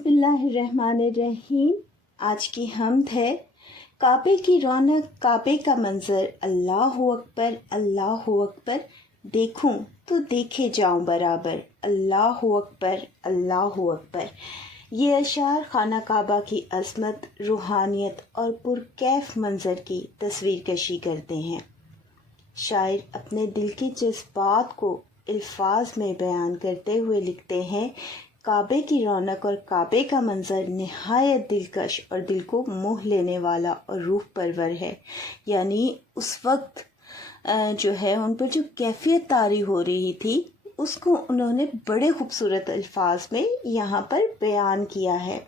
बिस्मिल्लाहिर्रहमानिर्रहीम। आज की हमद है काबे की रौनक, काबे का मंजर, अल्लाहु अकबर, अल्लाहु अकबर। देखूं तो देखे जाऊं बराबर, अल्लाहु अकबर, अल्लाहु अकबर। ये अशार खाना काबा की अज़मत, रूहानियत और पुरकैफ मंजर की तस्वीर कशी करते हैं। शायर अपने दिल के जज्बात को अल्फाज में बयान करते हुए लिखते हैं, काबे की रौनक और काबे का मंजर निहायत दिलकश और दिल को मोह लेने वाला और रूह परवर है। यानी उस वक्त जो है उन पर जो कैफियत तारी हो रही थी उसको उन्होंने बड़े खूबसूरत अल्फाज में यहाँ पर बयान किया है।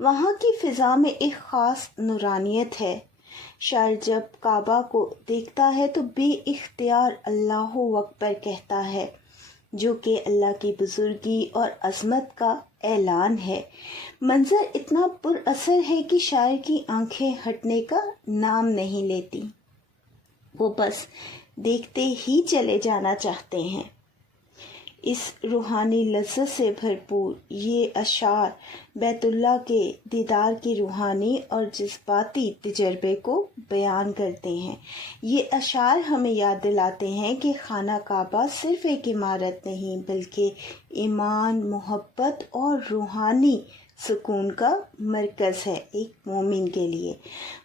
वहाँ की फ़िज़ा में एक ख़ास नूरानियत है। शायर जब काबा को देखता है तो बेइख्तियार अल्लाहु अकबर कहता है, जो कि अल्लाह की बुजुर्गी और अज़मत का ऐलान है। मंजर इतना पुरअसर है कि शायर की आंखें हटने का नाम नहीं लेती, वो बस देखते ही चले जाना चाहते हैं। इस रूहानी लज़्ज़त से भरपूर ये अशार बैतुल्लाह के दीदार की रूहानी और जज्बाती तजर्बे को बयान करते हैं। ये अशार हमें याद दिलाते हैं कि खाना काबा सिर्फ़ एक इमारत नहीं बल्कि ईमान, मोहब्बत और रूहानी सुकून का मरकज़ है एक मोमिन के लिए।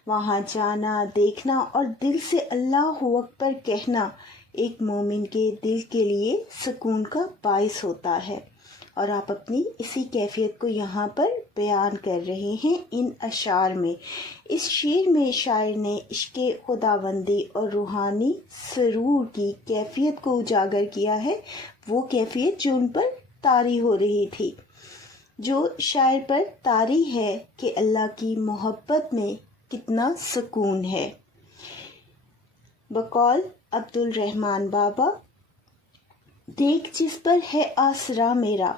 वहाँ जाना, देखना और दिल से अल्लाहु अकबर कहना एक मोमिन के दिल के लिए सुकून का बाइस होता है। और आप अपनी इसी कैफियत को यहाँ पर बयान कर रहे हैं इन अशार में। इस शेर में शायर ने इश्क़े खुदाबंदी और रूहानी सरूर की कैफियत को उजागर किया है, वो कैफियत जो उन पर तारी हो रही थी, जो शायर पर तारी है कि अल्लाह की मोहब्बत में कितना सुकून है। बकौल अब्दुल रहमान बाबा, देख जिस पर है आसरा मेरा,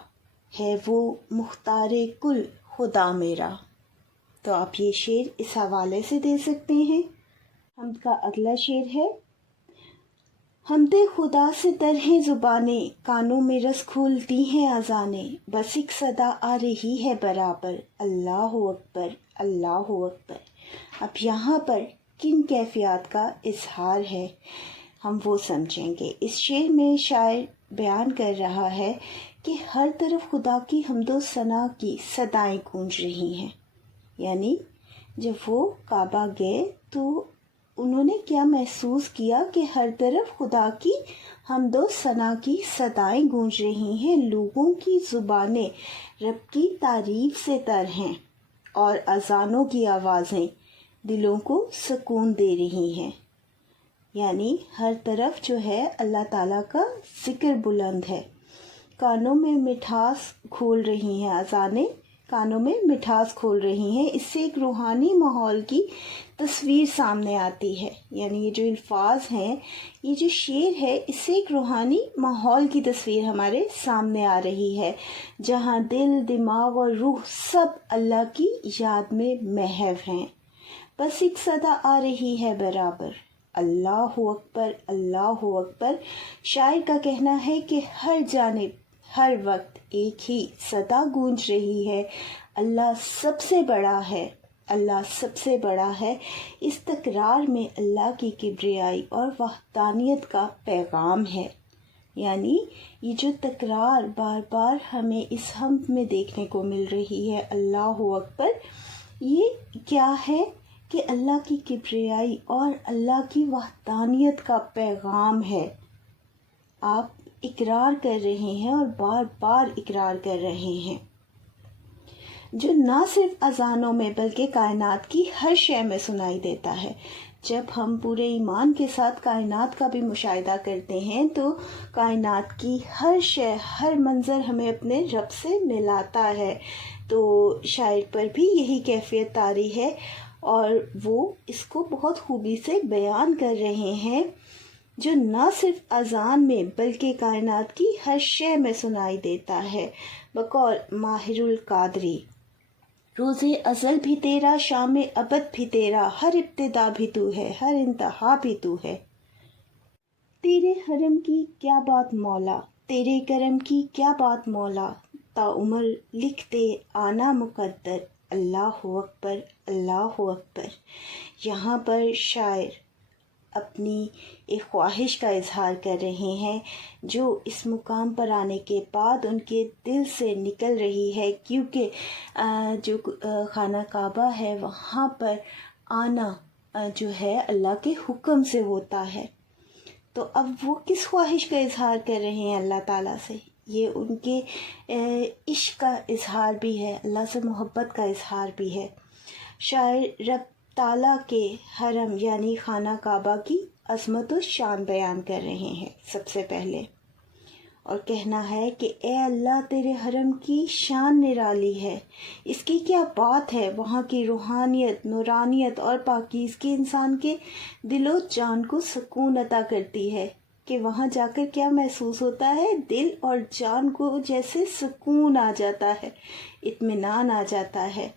है वो मुख्तारे कुल खुदा मेरा। तो आप ये शेर इस हवाले से दे सकते हैं। हमद का अगला शेर है, हमदे खुदा से तरह ज़ुबाने, कानों में रस खोलती हैं अज़ाने, बस एक सदा आ रही है बराबर, अल्लाहु अकबर, अल्लाहु अकबर। अब यहाँ पर किन कैफियत का इजहार है हम वो समझेंगे। इस शेर में शायर बयान कर रहा है कि हर तरफ खुदा की हम्दो सना की सदाएं गूंज रही हैं। यानी जब वो काबा गए तो उन्होंने क्या महसूस किया कि हर तरफ खुदा की हम्दो सना की सदाएं गूंज रही हैं, लोगों की ज़ुबानें रब की तारीफ से तर हैं और अज़ानों की आवाज़ें दिलों को सुकून दे रही हैं। यानी हर तरफ जो है अल्लाह ताला का ज़िक्र बुलंद है, कानों में मिठास घोल रही हैं, अज़ानें कानों में मिठास खोल रही हैं। इससे एक रूहानी माहौल की तस्वीर सामने आती है। यानी ये जो अल्फाज हैं, ये जो शेर है, इससे एक रूहानी माहौल की तस्वीर हमारे सामने आ रही है, जहाँ दिल, दिमाग और रूह सब अल्लाह की याद में महव हैं। बस एक सदा आ रही है बराबर, अल्लाहु अकबर, अल्लाहु अकबर। शायर का कहना है कि हर जानिब हर वक्त एक ही सदा गूंज रही है, अल्लाह सबसे बड़ा है, अल्लाह सबसे बड़ा है। इस तकरार में अल्लाह की किब्रियाई और वहदानियत का पैगाम है। यानी ये जो तकरार बार बार हमें इस हमद में देखने को मिल रही है, अल्लाहु अकबर, ये क्या है कि अल्लाह की किब्रियाई और अल्लाह की वहदानियत का पैगाम है। आप इकरार कर रहे हैं और बार बार इकरार कर रहे हैं, जो ना सिर्फ अज़ानों में बल्कि कायनात की हर शय में सुनाई देता है। जब हम पूरे ईमान के साथ कायनात का भी मुशाहिदा करते हैं तो कायनात की हर शय, हर मंज़र हमें अपने रब से मिलाता है। तो शायर पर भी यही कैफियत तारी है और वो इसको बहुत खूबी से बयान कर रहे हैं, जो न सिर्फ अज़ान में बल्कि कायनात की हर शय में सुनाई देता है। बकौल माहिरुल कादरी, रोज़े अज़ल भी तेरा, शाम अबद भी तेरा, हर इब्तिदा भी तू है, हर इंतहा भी तू है। तेरे हरम की क्या बात मौला, तेरे करम की क्या बात मौला, ताउम्र लिखते आना मुकद्दर, अल्लाह अकबर अल्लाह अकबर। यहाँ पर शायर अपनी एक ख्वाहिश का इजहार कर रहे हैं जो इस मुकाम पर आने के बाद उनके दिल से निकल रही है, क्योंकि जो खाना काबा है वहाँ पर आना जो है अल्लाह के हुक्म से होता है। तो अब वो किस ख्वाहिश का इजहार कर रहे हैं अल्लाह ताला से? ये उनके इश्क का इजहार भी है, अल्लाह से मोहब्बत का इजहार भी है। शायर रब ताला के हरम यानी खाना काबा की अज़मत और शान बयान कर रहे हैं सबसे पहले, और कहना है कि ए अल्लाह तेरे हरम की शान निराली है, इसकी क्या बात है। वहाँ की रूहानियत, नूरानियत और पाकीज़गी इंसान के दिलो जान को सुकून अता करती है कि वहाँ जाकर क्या महसूस होता है, दिल और जान को जैसे सुकून आ जाता है, इत्मीनान आ जाता है,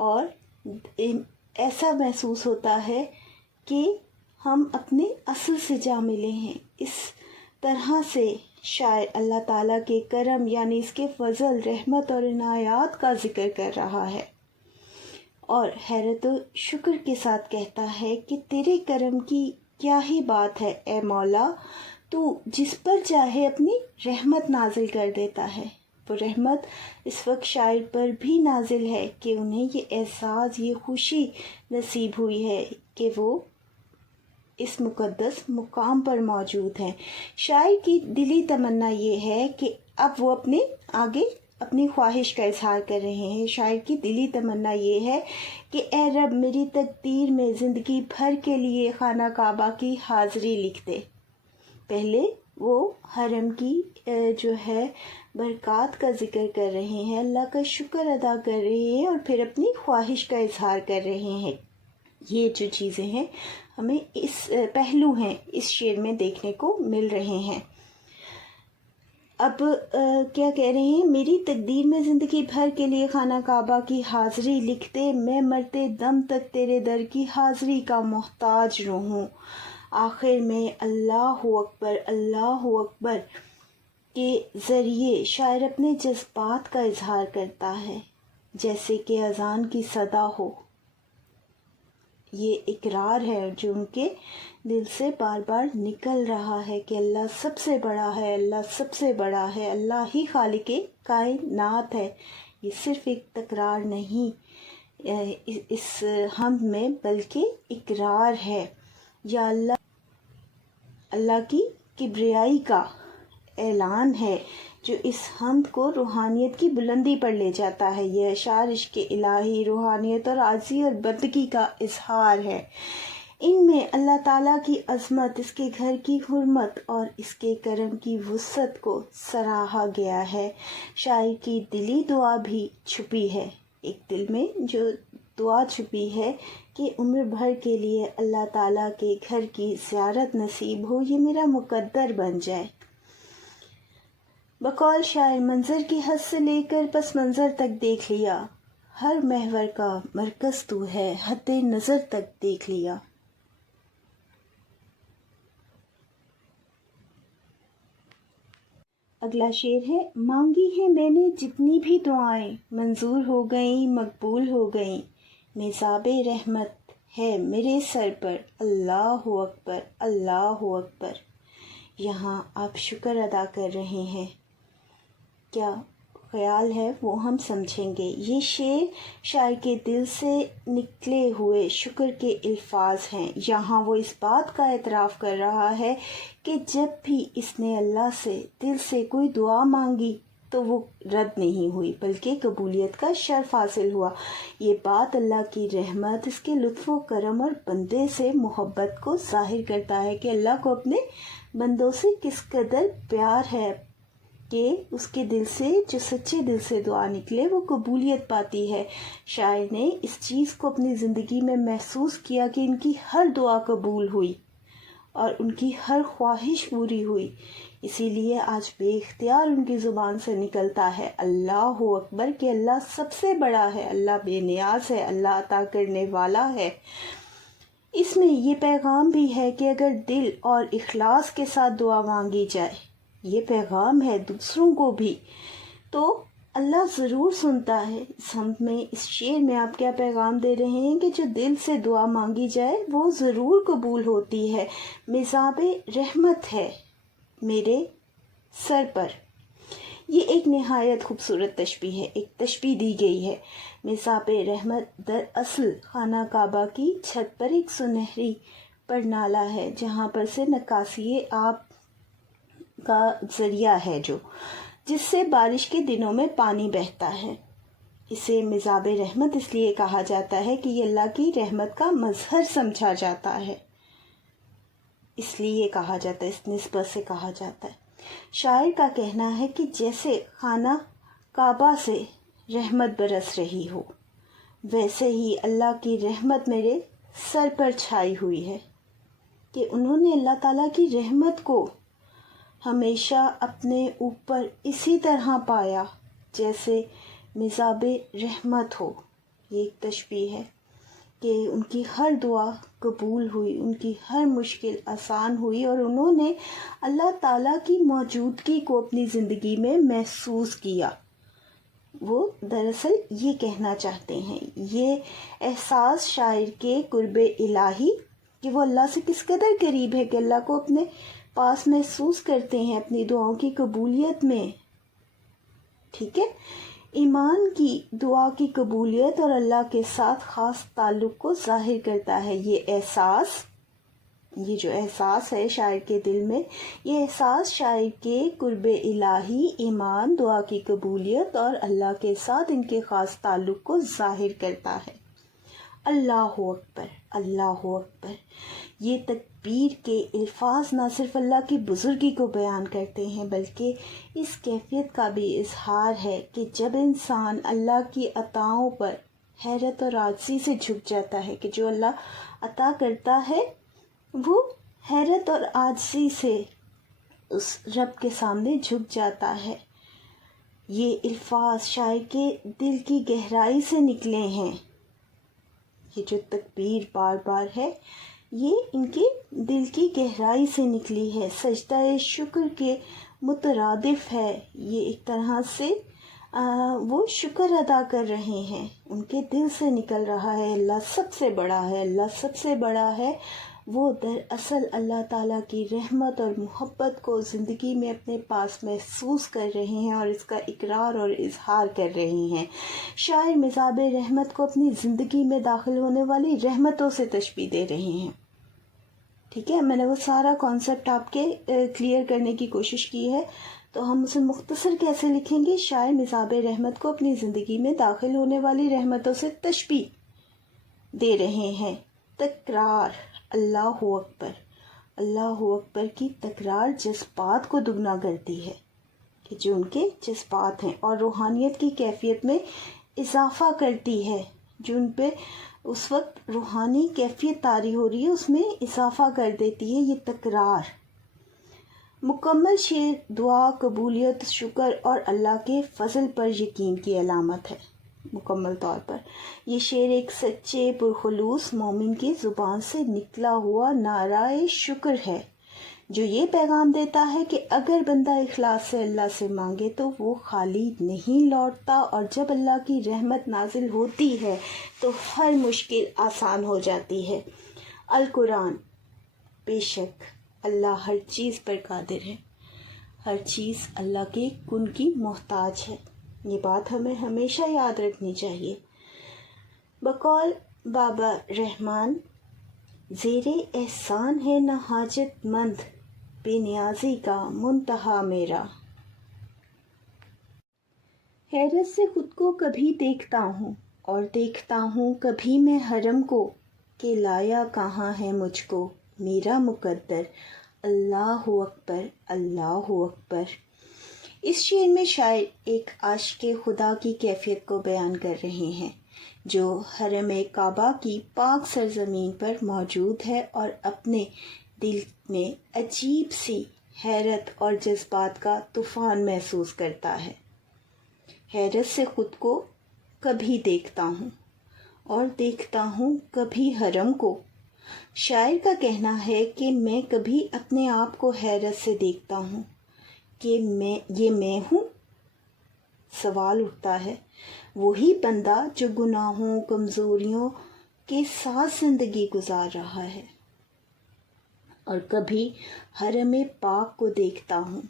और ऐसा महसूस होता है कि हम अपने असल से जा मिले हैं। इस तरह से शायर अल्लाह ताला के करम यानी इसके फजल, रहमत और इनायात का जिक्र कर रहा है, और हैरत और शुक्र के साथ कहता है कि तेरे करम की क्या ही बात है ए मौला, तू जिस पर चाहे अपनी रहमत नाजिल कर देता है। वो रहमत इस वक्त शायर पर भी नाजिल है कि उन्हें ये एहसास, ये खुशी नसीब हुई है कि वो इस मुक़द्दस मुकाम पर मौजूद हैं। शायर की दिली तमन्ना ये है कि अब वो अपने आगे अपनी ख्वाहिश का इजहार कर रहे हैं। शायर की दिली तमन्ना ये है कि ए रब मेरी तकदीर में ज़िंदगी भर के लिए खाना काबा की हाज़री लिख दे। पहले वो हरम की जो है बरक़ात का ज़िक्र कर रहे हैं, अल्लाह का शुक्र अदा कर रहे हैं, और फिर अपनी ख्वाहिश का इजहार कर रहे हैं। ये जो चीज़ें हैं हमें इस पहलू हैं इस शेर में देखने को मिल रहे हैं। अब क्या कह रहे हैं, मेरी तकदीर में ज़िंदगी भर के लिए खाना काबा की हाज़री लिखते, मैं मरते दम तक तेरे दर की हाज़री का मोहताज रहूं। आखिर में अल्लाह अकबर के ज़रिए शायर अपने जज्बात का इजहार करता है, जैसे कि अज़ान की सदा हो। ये इकरार है जो उनके दिल से बार बार निकल रहा है कि अल्लाह सबसे बड़ा है, अल्लाह सबसे बड़ा है, अल्लाह ही खालिके कायनात है। ये सिर्फ एक तकरार नहीं इस हम में, बल्कि इकरार है, या अल्लाह की किब्रियाई का ऐलान है जो इस हम्द को रूहानियत की बुलंदी पर ले जाता है। यह अशार इश्क़ इलाही, रूहानियत और आज़ी और बंदगी का इजहार है। इनमें अल्लाह ताला की अज़मत, इसके घर की हुर्मत और इसके करम की वुसअत को सराहा गया है। शायर की दिली दुआ भी छुपी है, एक दिल में जो दुआ छुपी है कि उम्र भर के लिए अल्लाह ताला के घर की ज़ियारत नसीब हो, ये मेरा मुकद्दर बन जाए। बकौल शायर मंजर की हद से लेकर पस मंजर तक देख लिया, हर महवर का मरकज़ तू है, हद नज़र तक देख लिया। अगला शेर है, मांगी है मैंने जितनी भी दुआएं, मंजूर हो गई मकबूल हो गई, निज़ाबे रहमत है मेरे सर पर, अल्लाह अकबर अल्लाह अकबर। यहाँ आप शुक्र अदा कर रहे हैं, क्या ख्याल है वो हम समझेंगे। ये शेर शायर के दिल से निकले हुए शुक्र के अल्फाज हैं। यहाँ वो इस बात का एतराफ़ कर रहा है कि जब भी इसने अल्लाह से दिल से कोई दुआ मांगी तो वो रद्द नहीं हुई, बल्कि कबूलियत का शर्फ हासिल हुआ। ये बात अल्लाह की रहमत, इसके लुत्फ़ व करम और बंदे से मोहब्बत को ज़ाहिर करता है कि अल्लाह को अपने बंदों से किस कदर प्यार है कि उसके दिल से, जो सच्चे दिल से दुआ निकले वो कबूलियत पाती है। शायर ने इस चीज़ को अपनी ज़िंदगी में महसूस किया कि इनकी हर दुआ कबूल हुई और उनकी हर ख्वाहिश पूरी हुई, इसीलिए आज बेख्तियार उनकी ज़ुबान से निकलता है अल्लाह अकबर कि अल्लाह सबसे बड़ा है, अल्लाह बेनियाज है, अल्लाह अता करने वाला है। इसमें ये पैगाम भी है कि अगर दिल और इखलास के साथ दुआ मांगी जाए, ये पैगाम है दूसरों को भी, तो اللہ ضرور سنتا ہے۔ اس حمد میں، اس شعر میں آپ کیا پیغام دے رہے ہیں کہ جو دل سے دعا مانگی جائے وہ ضرور قبول ہوتی ہے۔ مزاب رحمت ہے میرے سر پر۔ یہ ایک نہایت خوبصورت تشبیہ ہے، ایک تشبیہ دی گئی ہے۔ مزاب رحمت دراصل خانہ کعبہ کی چھت پر ایک سنہری پرنالہ ہے جہاں پر سے نکاسی آب کا ذریعہ ہے جس سے بارش کے دنوں میں پانی بہتا ہے۔ اسے مزاب رحمت اس لیے کہا جاتا ہے کہ یہ اللہ کی رحمت کا مظہر سمجھا جاتا ہے، اس لیے کہا جاتا ہے، اس نسبت سے کہا جاتا ہے۔ شاعر کا کہنا ہے کہ جیسے خانہ کعبہ سے رحمت برس رہی ہو، ویسے ہی اللہ کی رحمت میرے سر پر چھائی ہوئی ہے، کہ انہوں نے اللہ تعالیٰ کی رحمت کو ہمیشہ اپنے اوپر اسی طرح پایا جیسے مزاب رحمت ہو۔ یہ ایک تشبیہ ہے کہ ان کی ہر دعا قبول ہوئی، ان کی ہر مشکل آسان ہوئی، اور انہوں نے اللہ تعالیٰ کی موجودگی کو اپنی زندگی میں محسوس کیا۔ وہ دراصل یہ کہنا چاہتے ہیں، یہ احساس شاعر کے قرب الہی کہ وہ اللہ سے کس قدر قریب ہے، کہ اللہ کو اپنے پاس محسوس کرتے ہیں اپنی دعاؤں کی قبولیت میں۔ ٹھیک ہے، ایمان کی دعا کی قبولیت اور اللہ کے ساتھ خاص تعلق کو ظاہر کرتا ہے۔ یہ احساس، یہ جو احساس ہے شاعر کے دل میں، یہ احساس شاعر کے قرب الہی، ایمان، دعا کی قبولیت اور اللہ کے ساتھ ان کے خاص تعلق کو ظاہر کرتا ہے۔ اللہ اکبر، اللہ اکبر۔ یہ تکبیر کے الفاظ نہ صرف اللہ کی بزرگی کو بیان کرتے ہیں بلکہ اس کیفیت کا بھی اظہار ہے کہ جب انسان اللہ کی عطاؤں پر حیرت اور عاجزی سے جھک جاتا ہے، کہ جو اللہ عطا کرتا ہے وہ حیرت اور عاجزی سے اس رب کے سامنے جھک جاتا ہے۔ یہ الفاظ شاعر کے دل کی گہرائی سے نکلے ہیں۔ یہ جو تکبیر بار بار ہے، یہ ان کے دل کی گہرائی سے نکلی ہے، سجدہ شکر کے مترادف ہے۔ یہ ایک طرح سے وہ شکر ادا کر رہے ہیں، ان کے دل سے نکل رہا ہے، اللہ سب سے بڑا ہے، اللہ سب سے بڑا ہے۔ وہ دراصل اللہ تعالیٰ کی رحمت اور محبت کو زندگی میں اپنے پاس محسوس کر رہے ہیں اور اس کا اقرار اور اظہار کر رہے ہیں۔ شاعر مزاب رحمت کو اپنی زندگی میں داخل ہونے والی رحمتوں سے تشبیہ دے رہے ہیں۔ ٹھیک ہے، میں نے وہ سارا کانسیپٹ آپ کے کلیئر کرنے کی کوشش کی ہے، تو ہم اسے مختصر کیسے لکھیں گے؟ شاعر مزاب رحمت کو اپنی زندگی میں داخل ہونے والی رحمتوں سے تشبیہ دے رہے ہیں۔ تکرار، اللہ اکبر، اللہ اکبر کی تکرار جذبات کو دگنا کرتی ہے، کہ جو ان کے جذبات ہیں، اور روحانیت کی کیفیت میں اضافہ کرتی ہے، جو ان پہ اس وقت روحانی کیفیت طاری ہو رہی ہے اس میں اضافہ کر دیتی ہے یہ تکرار۔ مکمل شعر دعا، قبولیت، شکر اور اللہ کے فضل پر یقین کی علامت ہے۔ مکمل طور پر یہ شعر ایک سچے پرخلوص مومن کی زبان سے نکلا ہوا نعرہ شکر ہے، جو یہ پیغام دیتا ہے کہ اگر بندہ اخلاص سے اللہ سے مانگے تو وہ خالی نہیں لوٹتا، اور جب اللہ کی رحمت نازل ہوتی ہے تو ہر مشکل آسان ہو جاتی ہے۔ القرآن، بے شک اللہ ہر چیز پر قادر ہے، ہر چیز اللہ کے کن کی محتاج ہے۔ یہ بات ہمیں ہمیشہ یاد رکھنی چاہیے۔ بقول بابا رحمان، زیر احسان ہے نہ حاجت مند، بے نیازی کا منتہا میرا۔ حیرت سے خود کو کبھی دیکھتا ہوں، اور دیکھتا ہوں کبھی میں حرم کو، کہ لایا کہاں ہے مجھ کو میرا مقدر۔ اللہ اکبر، اللہ اکبر۔ اس شعر میں شاعر ایک عاشق خدا کی کیفیت کو بیان کر رہے ہیں، جو حرم کعبہ کی پاک سرزمین پر موجود ہے اور اپنے دل میں عجیب سی حیرت اور جذبات کا طوفان محسوس کرتا ہے۔ حیرت سے خود کو کبھی دیکھتا ہوں، اور دیکھتا ہوں کبھی حرم کو۔ شاعر کا کہنا ہے کہ میں کبھی اپنے آپ کو حیرت سے دیکھتا ہوں کہ یہ میں ہوں، سوال اٹھتا ہے، وہی بندہ جو گناہوں کمزوریوں کے ساتھ زندگی گزار رہا ہے، اور کبھی حرم پاک کو دیکھتا ہوں،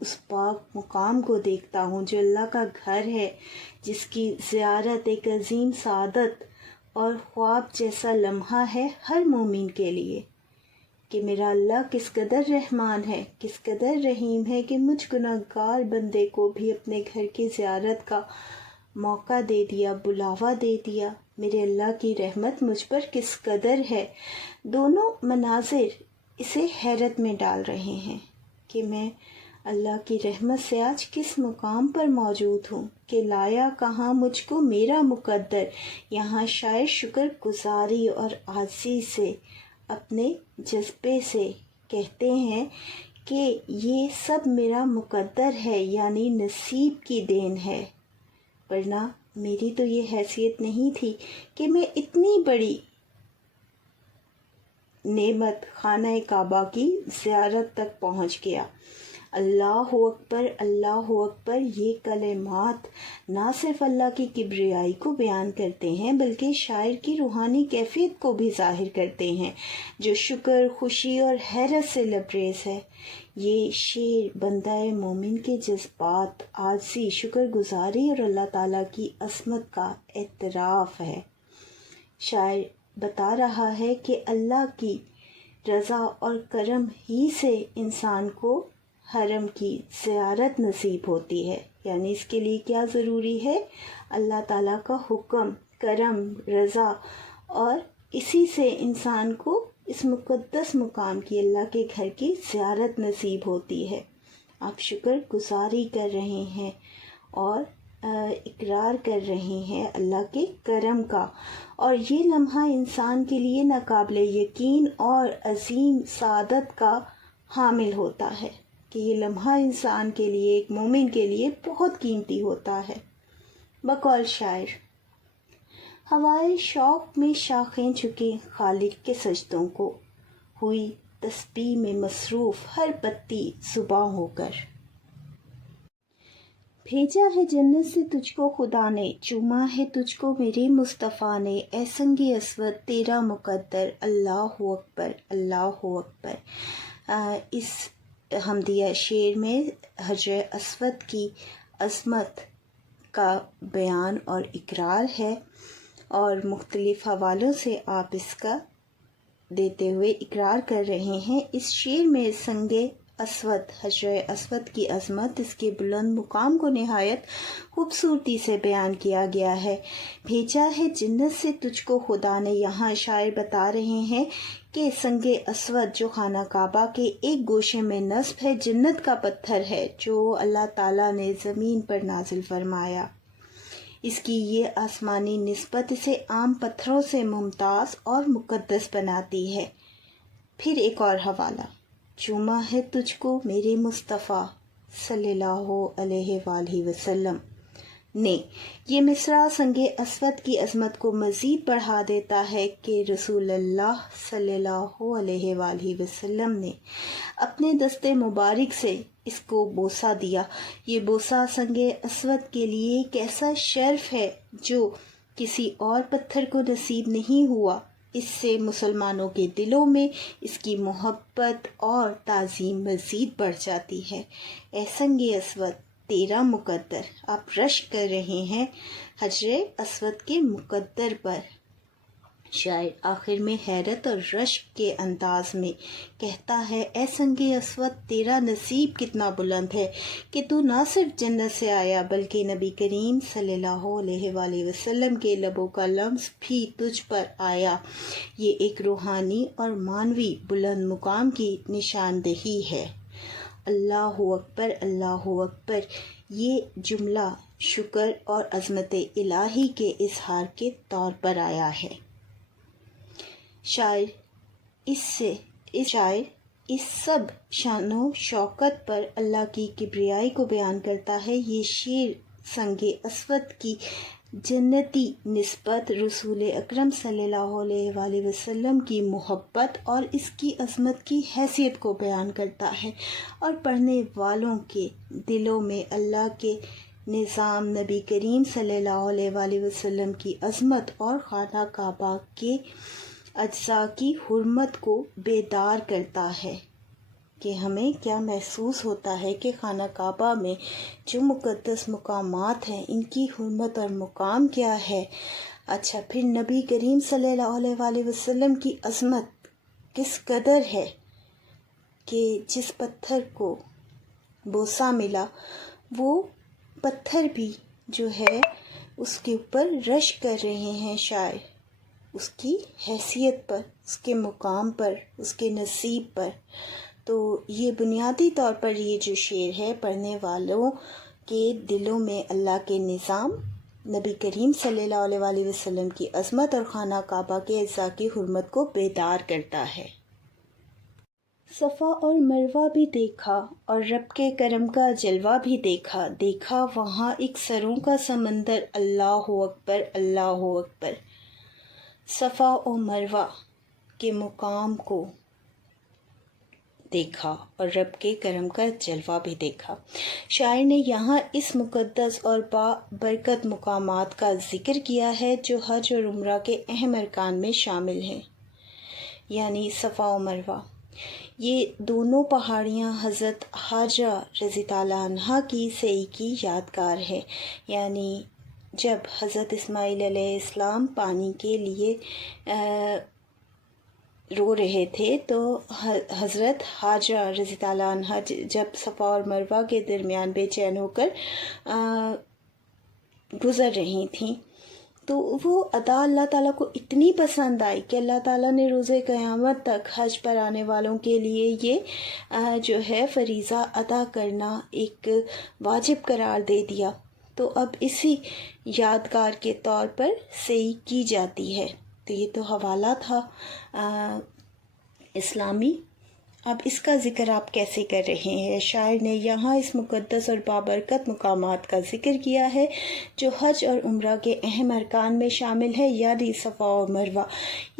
اس پاک مقام کو دیکھتا ہوں جو اللہ کا گھر ہے، جس کی زیارت ایک عظیم سعادت اور خواب جیسا لمحہ ہے ہر مومن کے لیے، کہ میرا اللہ کس قدر رحمان ہے، کس قدر رحیم ہے کہ مجھ گناہگار بندے کو بھی اپنے گھر کی زیارت کا موقع دے دیا، بلاوا دے دیا۔ میرے اللہ کی رحمت مجھ پر کس قدر ہے۔ دونوں مناظر اسے حیرت میں ڈال رہے ہیں کہ میں اللہ کی رحمت سے آج کس مقام پر موجود ہوں، کہ لایا کہاں مجھ کو میرا مقدر۔ یہاں شاعر شکر گزاری اور عاجزی سے، اپنے جذبے سے کہتے ہیں کہ یہ سب میرا مقدر ہے، یعنی نصیب کی دین ہے، ورنہ میری تو یہ حیثیت نہیں تھی کہ میں اتنی بڑی نعمت خانہ کعبہ کی زیارت تک پہنچ گیا۔ اللہ اکبر، اللہ اکبر، یہ کلمات نہ صرف اللہ کی کبریائی کو بیان کرتے ہیں بلکہ شاعر کی روحانی کیفیت کو بھی ظاہر کرتے ہیں، جو شکر، خوشی اور حیرت سے لبریز ہے۔ یہ شعر بندہ مومن کے جذبات، عاجزی، شکر گزاری اور اللہ تعالیٰ کی عظمت کا اعتراف ہے۔ شاعر بتا رہا ہے کہ اللہ کی رضا اور کرم ہی سے انسان کو حرم کی زیارت نصیب ہوتی ہے، یعنی اس کے لیے کیا ضروری ہے؟ اللہ تعالیٰ کا حکم، کرم، رضا، اور اسی سے انسان کو اس مقدس مقام کی، اللہ کے گھر کی زیارت نصیب ہوتی ہے۔ آپ شکر گزاری کر رہے ہیں اور اقرار کر رہے ہیں اللہ کے کرم کا، اور یہ لمحہ انسان کے لیے ناقابل یقین اور عظیم سعادت کا حامل ہوتا ہے، کہ یہ لمحہ انسان کے لیے، ایک مومن کے لیے بہت قیمتی ہوتا ہے۔ بقول شاعر، ہوائے شوق میں شاخیں جھکیں خالق کے سجدوں کو، ہوئی تسبیح میں مصروف ہر پتی زباں ہو کر۔ بھیجا ہے جنت سے تجھ کو خدا نے، چوما ہے تجھ کو میرے مصطفیٰ نے، اے سنگ اسود تیرا مقدر، اللہ اکبر، اللہ اکبر۔ اس حمدیہ شعر میں حجر اسود کی عظمت کا بیان اور اقرار ہے، اور مختلف حوالوں سے آپ اس کا دیتے ہوئے اقرار کر رہے ہیں۔ اس شعر میں سنگ اسود، حجر اسود کی عظمت، اس کے بلند مقام کو نہایت خوبصورتی سے بیان کیا گیا ہے۔ بھیجا ہے جنت سے تجھ کو خدا نے، یہاں شاعر بتا رہے ہیں کہ سنگ اسود جو خانہ کعبہ کے ایک گوشے میں نصب ہے، جنت کا پتھر ہے جو اللہ تعالیٰ نے زمین پر نازل فرمایا۔ اس کی یہ آسمانی نسبت اسے عام پتھروں سے ممتاز اور مقدس بناتی ہے۔ پھر ایک اور حوالہ، چوما ہے تجھ کو میرے مصطفیٰ صلی اللہ علیہ وآلہ وسلم نے۔ یہ مصرع سنگ اسود کی عظمت کو مزید بڑھا دیتا ہے کہ رسول اللہ صلی اللہ علیہ وآلہ وسلم نے اپنے دست مبارک سے اس کو بوسہ دیا۔ یہ بوسہ سنگ اسود کے لیے ایک ایسا شرف ہے جو کسی اور پتھر کو نصیب نہیں ہوا۔ اس سے مسلمانوں کے دلوں میں اس کی محبت اور تعظیم مزید بڑھ جاتی ہے۔ اے سنگ اسود تیرا مقدر، آپ رشک کر رہے ہیں حجر اسود کے مقدر پر۔ شاعر آخر میں حیرت اور رشک کے انداز میں کہتا ہے، اے سنگ اسود تیرا نصیب کتنا بلند ہے کہ تو نہ صرف جنت سے آیا بلکہ نبی کریم صلی اللہ علیہ وآلہ وسلم کے لبوں کا لمس بھی تجھ پر آیا۔ یہ ایک روحانی اور معنوی بلند مقام کی نشاندہی ہے۔ اللہ اکبر، اللہ اکبر۔ یہ جملہ شکر اور عظمت الہی کے اظہار کے طور پر آیا ہے۔ شاعر اس سب شان و شوکت پر اللہ کی کبریائی کو بیان کرتا ہے۔ یہ شعر سنگ اسود کی जन्नती निस्बत रसूल अकरम सल्लल्लाहु अलैहि वसल्लम की मोहब्बत और इसकी अज़मत की हैसियत को बयान करता है, और पढ़ने वालों के दिलों में अल्लाह के निज़ाम, नबी करीम सल्लल्लाहु अलैहि वसल्लम की अज़मत और खाना काबा के अज्जा की हुर्मत को बेदार करता है कि हमें क्या महसूस होता है कि खाना काबा में जो मुक़द्दस मुकामात हैं, इनकी हुर्मत और मुकाम क्या है। अच्छा, फिर नबी करीम सल्लल्लाहु अलैहि वसल्लम की अज़मत किस कदर है कि जिस पत्थर को बोसा मिला, वो पत्थर भी जो है उसके ऊपर रश कर रहे हैं शायर, उसकी हैसियत पर, उसके मुकाम पर, उसके नसीब पर। तो ये बुनियादी तौर पर ये जो शेर है, पढ़ने वालों के दिलों में अल्लाह के निज़ाम, नबी करीम सल्लल्लाहु अलैहि वसल्लम की अज़मत और खाना काबा के अज्जा की हुर्मत को बेदार करता है। सफ़ा और मरवा भी देखा और रब के करम का जलवा भी देखा, देखा वहाँ एक सरों का समंदर, अल्लाहु अकबर अल्लाहु अकबर। सफ़ा और मरवा के मुकाम को देखा और रब के करम का जलवा भी देखा। शायर ने यहाँ इस मुक़द्दस और बाबरकत मुकामात का ज़िक्र किया है जो हज और उम्रा के अहम अरकान में शामिल हैं, यानी सफ़ा और मरवा। ये दोनों पहाड़ियाँ हज़रत हाजरा रज़ी ताला अन्हा की सई की यादगार है, यानी जब हज़रत इस्माईल अलैहिस्सलाम पानी के लिए रो रहे थे, तो हज़रत हाजरा रज़ी ताला अन्हा जब सफ़ा और मरवा के दरमियान बेचैन होकर गुज़र रही थीं, तो वो अदा अल्लाह ताला को इतनी पसंद आई कि अल्लाह ताला ने रोज़े क़यामत तक हज पर आने वालों के लिए ये जो है फ़रीज़ा अदा करना एक वाजिब करार दे दिया। तो अब इसी यादगार के तौर पर सई की जाती है। तो ये तो हवाला था इस्लामी। अब इसका ज़िक्र आप कैसे कर रहे हैं। शायर ने यहाँ इस मुक़द्दस और बाबरकत मुकामात का ज़िक्र किया है जो हज और उम्रा के अहम अरकान में शामिल है, यानी सफ़ा और मरवा।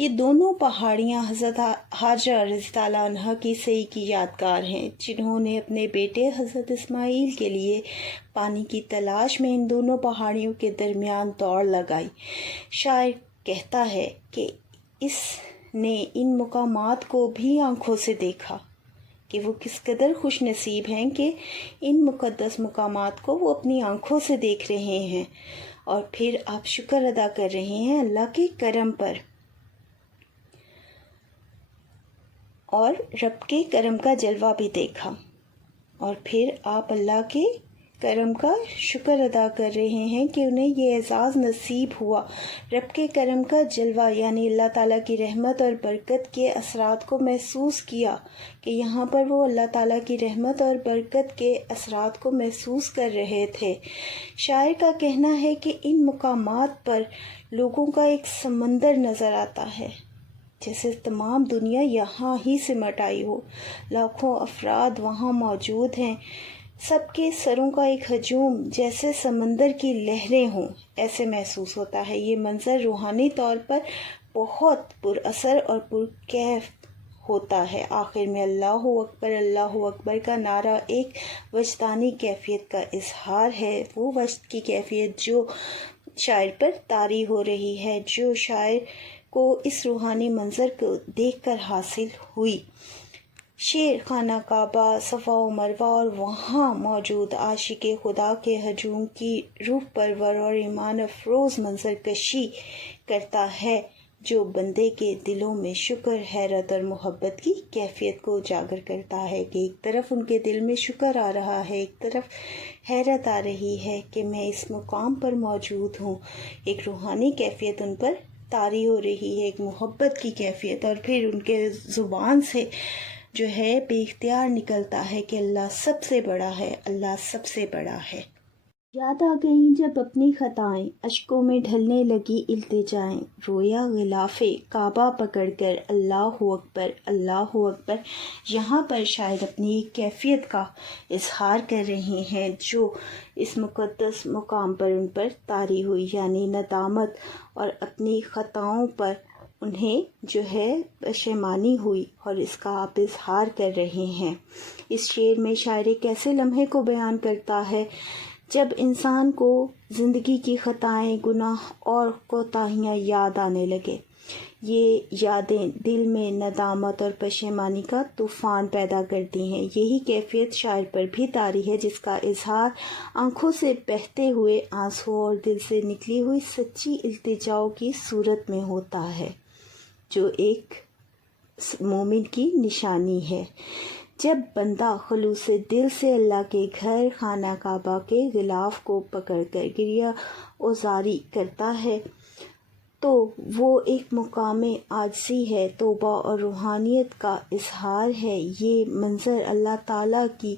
ये दोनों पहाड़ियाँ हज़रत हाजरा रज़ी ताला अन्हा की सई की यादगार हैं, जिन्होंने अपने बेटे हज़रत इस्माईल के लिए पानी की तलाश में इन दोनों पहाड़ियों के दरमियान दौड़ लगाई। शायर कहता है कि इसने इन मुकामात को भी आँखों से देखा कि वो किस कदर खुश नसीब हैं कि इन मुक़द्दस मुकामात को वो अपनी आँखों से देख रहे हैं, और फिर आप शुक्र अदा कर रहे हैं अल्लाह के करम पर, और रब के करम का जलवा भी देखा, और फिर आप अल्लाह के करम का शुक्र अदा कर रहे हैं कि उन्हें ये एज़ाज़ नसीब हुआ। रब के करम का जलवा यानी अल्लाह ताला की रहमत और बरकत के असरात को महसूस किया कि यहाँ पर वो अल्लाह ताला की रहमत और बरकत के असरात को महसूस कर रहे थे। शायर का कहना है कि इन मुकामात पर लोगों का एक समंदर नज़र आता है, जैसे तमाम दुनिया यहाँ ही सिमट आई हो। लाखों अफराद वहाँ मौजूद हैं, सबके सरों का एक हजूम जैसे समंदर की लहरें हों, ऐसे महसूस होता है। ये मंज़र रूहानी तौर पर बहुत पुरअसर और पुरकैफ होता है। आखिर में अल्लाहु अकबर का नारा एक वजदानी कैफियत का इजहार है, वो वजद की कैफियत जो शायर पर तारी हो रही है, जो शायर को इस रूहानी मंज़र को देखकर हासिल हुई। शेर खाना काबा, सफ़ा व मरवा और वहाँ मौजूद आशिक़े खुदा के हजूम की रूह परवर और ईमान अफरोज़ मंजर कशी करता है, जो बंदे के दिलों में शुक्र, हैरत और मोहब्बत की कैफियत को उजागर करता है कि एक तरफ उनके दिल में शुक्र आ रहा है, एक तरफ हैरत आ रही है कि मैं इस मुकाम पर मौजूद हूँ। एक रूहानी कैफियत उन पर तारी हो रही है, एक मोहब्बत की कैफियत, और फिर उनके ज़ुबान से जो है बेख्तियार निकलता है कि अल्लाह सबसे बड़ा है, अल्लाह सबसे बड़ा है। یاد آ گئیں جب اپنی خطائیں، اشکوں میں ڈھلنے لگی التجائیں، رویا غلاف کعبہ پکڑ کر اللہ اکبر اللہ اکبر۔ یہاں پر شاید اپنی ایک کیفیت کا اظہار کر رہے ہیں جو اس مقدس مقام پر ان پر طاری ہوئی، یعنی ندامت اور اپنی خطاؤں پر انہیں جو ہے پشیمانی ہوئی، اور اس کا آپ اظہار کر رہے ہیں۔ اس شعر میں شاعر ایک ایسے لمحے کو بیان کرتا ہے جب انسان کو زندگی کی خطائیں، گناہ اور کوتاہیاں یاد آنے لگے۔ یہ یادیں دل میں ندامت اور پشیمانی کا طوفان پیدا کرتی ہیں۔ یہی کیفیت شاعر پر بھی طاری ہے، جس کا اظہار آنکھوں سے بہتے ہوئے آنسو اور دل سے نکلی ہوئی سچی التجاؤ کی صورت میں ہوتا ہے، جو ایک مومن کی نشانی ہے۔ جب بندہ خلوص دل سے اللہ کے گھر خانہ کعبہ کے غلاف کو پکڑ کر گریہ وزاری کرتا ہے تو وہ ایک مقام عاجزی ہے، توبہ اور روحانیت کا اظہار ہے۔ یہ منظر اللہ تعالیٰ کی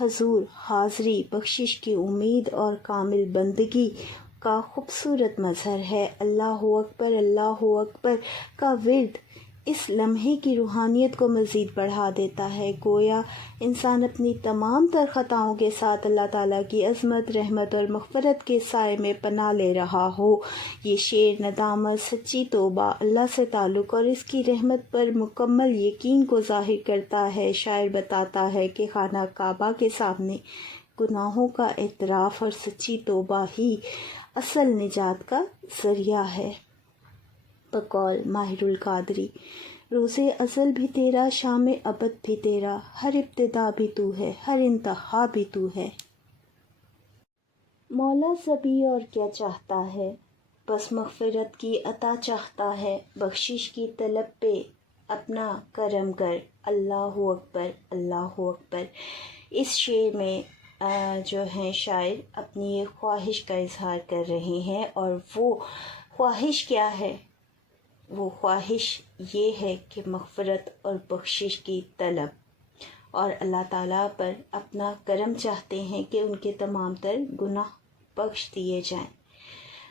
حضور حاضری، بخشش کی امید اور کامل بندگی کا خوبصورت مظہر ہے۔ اللہ اکبر کا ورد اس لمحے کی روحانیت کو مزید بڑھا دیتا ہے، گویا انسان اپنی تمام تر خطاؤں کے ساتھ اللہ تعالیٰ کی عظمت، رحمت اور مغفرت کے سائے میں پناہ لے رہا ہو۔ یہ شعر ندامت، سچی توبہ، اللہ سے تعلق اور اس کی رحمت پر مکمل یقین کو ظاہر کرتا ہے۔ شاعر بتاتا ہے کہ خانہ کعبہ کے سامنے گناہوں کا اعتراف اور سچی توبہ ہی اصل نجات کا ذریعہ ہے۔ بقول ماہر القادری، روز ازل بھی تیرا، شام ابد بھی تیرا، ہر ابتدا بھی تو ہے، ہر انتہا بھی تو ہے۔ مولا سبھی اور کیا چاہتا ہے، بس مغفرت کی عطا چاہتا ہے، بخشش کی طلب پہ اپنا کرم کر، اللہ اکبر اللہ اکبر۔ اس شعر میں جو ہیں شاعر اپنی ایک خواہش کا اظہار کر رہے ہیں، اور وہ خواہش کیا ہے؟ وہ خواہش یہ ہے کہ مغفرت اور بخشش کی طلب، اور اللہ تعالیٰ پر اپنا کرم چاہتے ہیں کہ ان کے تمام تر گناہ بخش دیے جائیں،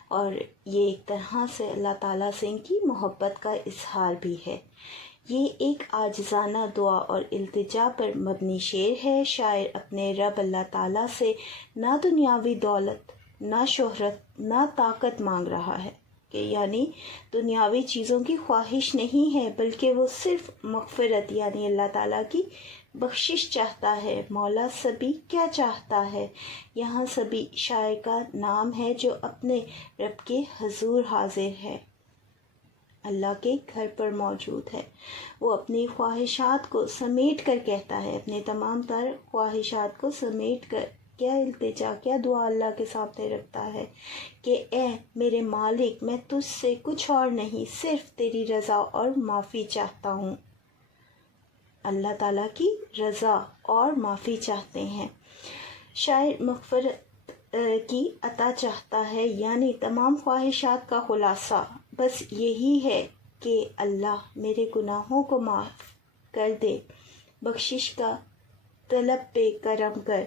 اور یہ ایک طرح سے اللہ تعالیٰ سے ان کی محبت کا اظہار بھی ہے۔ یہ ایک عاجزانہ دعا اور التجا پر مبنی شعر ہے۔ شاعر اپنے رب اللہ تعالیٰ سے نہ دنیاوی دولت، نہ شہرت، نہ طاقت مانگ رہا ہے، کہ یعنی دنیاوی چیزوں کی خواہش نہیں ہے، بلکہ وہ صرف مغفرت یعنی اللہ تعالیٰ کی بخشش چاہتا ہے۔ مولا سبھی کیا چاہتا ہے، یہاں سبھی شاعر کا نام ہے جو اپنے رب کے حضور حاضر ہے، اللہ کے گھر پر موجود ہے۔ وہ اپنی خواہشات کو سمیٹ کر کہتا ہے، اپنے تمام تر خواہشات کو سمیٹ کر کیا التجا، کیا دعا اللہ کے سامنے رکھتا ہے کہ اے میرے مالک، میں تجھ سے کچھ اور نہیں، صرف تیری رضا اور معافی چاہتا ہوں۔ اللہ تعالیٰ کی رضا اور معافی چاہتے ہیں۔ شاعر مغفرت کی عطا چاہتا ہے، یعنی تمام خواہشات کا خلاصہ بس یہی ہے کہ اللہ میرے گناہوں کو معاف کر دے، بخشش کا طلب پہ کرم کر۔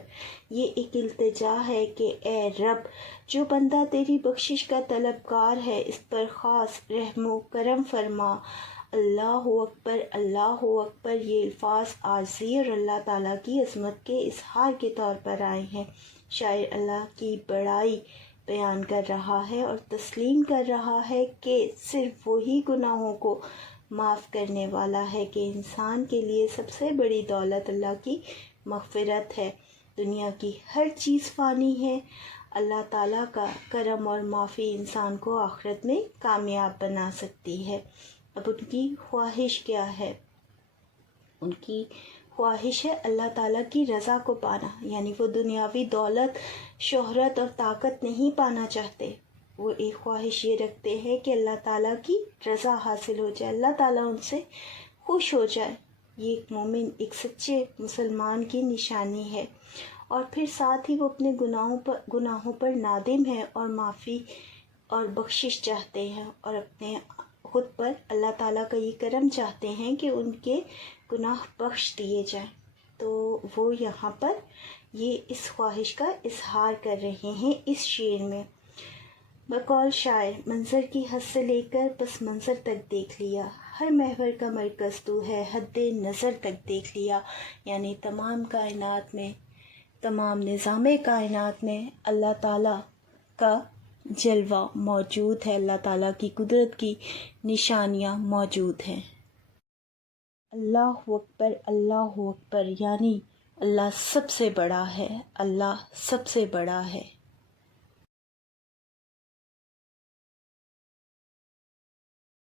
یہ ایک التجا ہے کہ اے رب، جو بندہ تیری بخشش کا طلبگار ہے، اس پر خاص رحم و کرم فرما۔ اللہ اکبر اللہ اکبر، یہ الفاظ عاجزی اور اللہ تعالیٰ کی عظمت کے اظہار کے طور پر آئے ہیں۔ شاعر اللہ کی بڑائی بیان کر رہا ہے اور تسلیم کر رہا ہے کہ صرف وہی گناہوں کو معاف کرنے والا ہے، کہ انسان کے لیے سب سے بڑی دولت اللہ کی مغفرت ہے۔ دنیا کی ہر چیز فانی ہے، اللہ تعالیٰ کا کرم اور معافی انسان کو آخرت میں کامیاب بنا سکتی ہے۔ اب ان کی خواہش کیا ہے؟ ان کی خواہش ہے اللہ تعالیٰ کی رضا کو پانا، یعنی وہ دنیاوی دولت، شہرت اور طاقت نہیں پانا چاہتے، وہ ایک خواہش یہ رکھتے ہیں کہ اللہ تعالیٰ کی رضا حاصل ہو جائے، اللہ تعالیٰ ان سے خوش ہو جائے۔ یہ ایک مومن، ایک سچے مسلمان کی نشانی ہے، اور پھر ساتھ ہی وہ اپنے گناہوں پر نادم ہے اور معافی اور بخشش چاہتے ہیں، اور اپنے خود پر اللہ تعالیٰ کا یہ کرم چاہتے ہیں کہ ان کے گناہ بخش دیے جائیں۔ تو وہ یہاں پر یہ اس خواہش کا اظہار کر رہے ہیں اس شعر میں۔ بقول شاعر، منظر کی حد سے لے کر پس منظر تک دیکھ لیا، ہر محور کا مرکز تو ہے، حد نظر تک دیکھ لیا۔ یعنی تمام کائنات میں، تمام نظام کائنات میں اللہ تعالیٰ کا جلوہ موجود ہے، اللہ تعالیٰ کی قدرت کی نشانیاں موجود ہیں۔ اللہ اکبر، اللہ اکبر، یعنی اللہ سب سے بڑا ہے، اللہ سب سے بڑا ہے۔